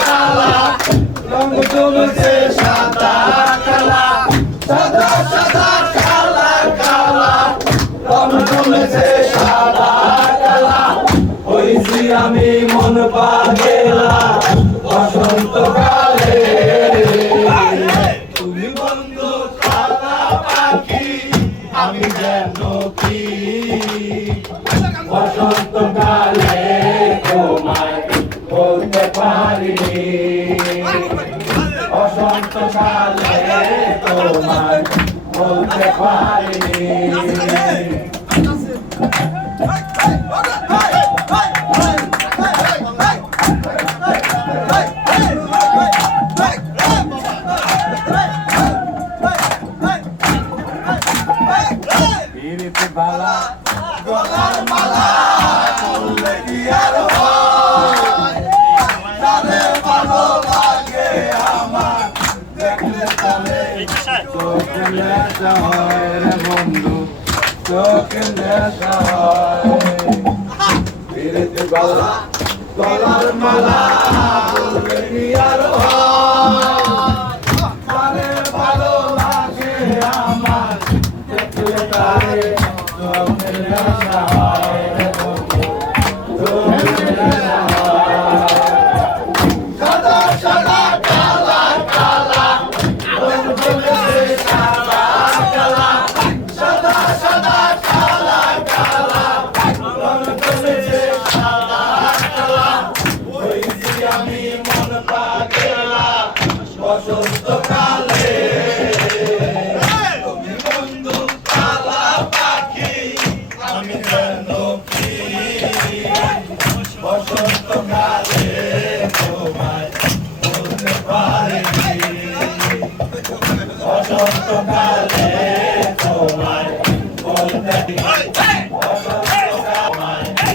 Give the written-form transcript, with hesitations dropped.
কালা রং জমেছে সাদা কালা সাদা সাদা কালা কালা রং জমেছে সাদা কালা হইছি আমি মন পাগেলা বসন্তকালে তুমি বন্ধু কালা পাখি আমি যেন কি বসন্তকালে তোমায় বলতে পারিনি বসন্তকালে তোমায় বলতে পারিনি বালা গলার মালা বললে কি আর হয় তারে ভালো লাগে আমার দেখলে তারে চোখে নেশা হয় রে বন্ধু চোখে নেশা হয় পিরিতি বালা গলার মালা বললে কি আর হয় তারে ভালো লাগে আমার দেখলে তারে সাদা সাদা কালা কালা রং জমেছে সাদা কালা সাদা সাদা কালা কালা রং জমেছে সাদা কালা হইছি আমি মন পাগেলা বসন্তকালে তুমি বন্ধু কালা পাখি আমি যেন কি বসন্তকালে তোমায় বলতে পারিনি বসন্তকালে তোমায় বলতে